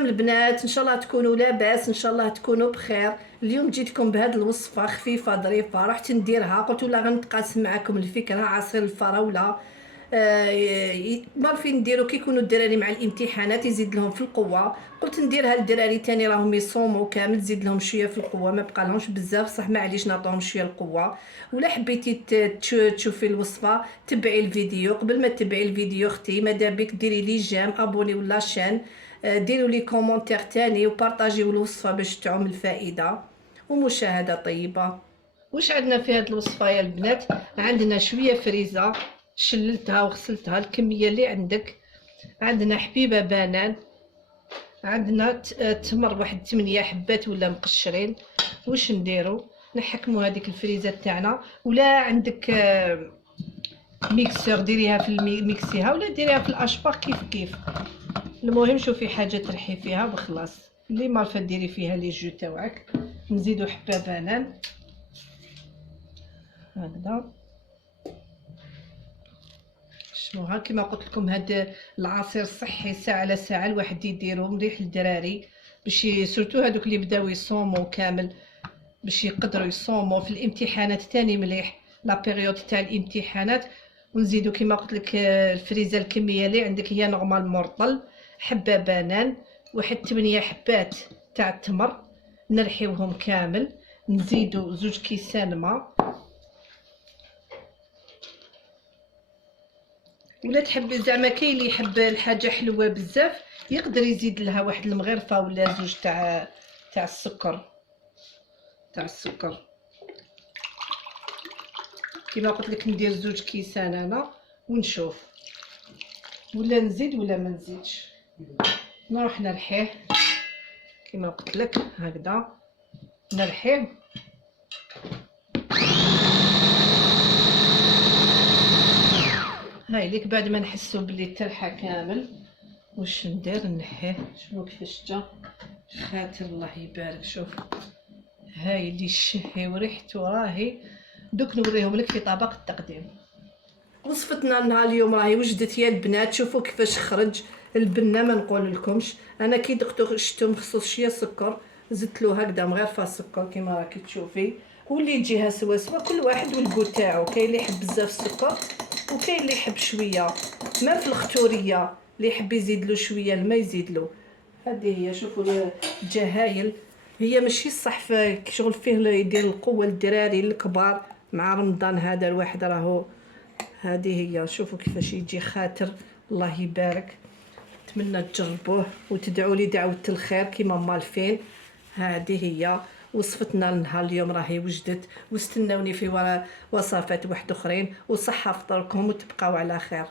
السلام البنات، ان شاء الله تكونوا لاباس، ان شاء الله تكونوا بخير. اليوم جيتكم بهذه الوصفه خفيفه ظريفه، رحت نديرها، قلت لا غنتقاسم معكم الفكره. عصير الفراوله عارفين نديرو كي يكونوا الدراري مع الامتحانات يزيد لهم في القوه. قلت نديرها للدراري تاني راهم يصوموا كامل، تزيد لهم شويه في القوه، ما بقى لهمش بزاف صح، معليش نعطيهم شويه القوه. ولا حبيتي تشوفي الوصفه تبعي الفيديو. قبل ما تبعي الفيديو اختي ماذا بك ديري لي جيم، ابونيو لاشين، ديروا لي كومونتير تاني وبارطاجيو الوصفه باش تعم الفائده. ومشاهده طيبه. واش عندنا في هذه الوصفه يا البنات؟ عندنا شويه فريزه شللتها وغسلتها الكميه اللي عندك. عندنا حبيبه بنان، عندنا تمر واحد 8 حبات ولا مقشرين. واش نديرو؟ نحكموا هذيك الفريزه تاعنا، ولا عندك ميكسور ديريها في ميكسيها، ولا ديريها في الاشباغ كيف. المهم شوفي حاجه ترحي فيها بخلاص، اللي ما عرفه ديري فيها لي جو تاعك. نزيدو حبه بنان هكذا. شنوها كما قلت لكم، هذا العصير صحي ساعه على ساعه الواحد يديرو، مليح للدراري باش سورتو هذوك اللي بداو يصوموا كامل، باش يقدروا يصوموا في الامتحانات تاني مليح، لا بيريود تاع الامتحانات. ونزيدو كما قلت لك الفريزه الكميه اللي عندك هي نورمال مرطل، حبه بنان، واحد 8 حبات تاع التمر نرحيوهم كامل. نزيدو 2 كيسان ماء، ولا تحبي زعما كاين اللي يحب الحاجه حلوه بزاف يقدر يزيد لها واحد المغرفه ولا 2 تاع السكر. كما قلت لك ندير 2 كيسان انا ونشوف، ولا نزيد ولا ما نزيدش. نروح نرحيه كما قلت لك هكذا، نرحيه. هاي ليك بعد ما نحسو بلي ترحى كامل واش ندير؟ نحيه. شوفوا كيفاش جا خاطر الله يبارك. شوف هاي اللي شهي وريحته راهي. دوك نوريهم لك في طبق التقديم. وصفتنا نهار اليوم راهي وجدت يا البنات. شوفوا كيفاش خرج البنه، ما نقول لكمش. انا كي دقتو شتو مخصوص شويه سكر، زدت له هكذا مغرفه سكر كما راكي تشوفي، واللي يجيها سوا كل واحد والكو تاعو. كاين اللي يحب بزاف السكر وكاين اللي يحب شويه، ما في الختوريه اللي يحب يزيد له شويه الماء يزيد له. هذه هي. شوفوا الجهايل، هي ماشي صح في شغل فيه يدير القوه للدراري الكبار مع رمضان هذا الواحد راهو. هذه هي. شوفوا كيفاش يجي خاطر الله يبارك. نتمنى تجربوه وتدعوا لي دعوه الخير كيما مالفين. هذه هي وصفتنا لنهار اليوم راهي وجدت. واستناوني في وصفات واحد اخرين، وصحه فطوركم وتبقاو على خير.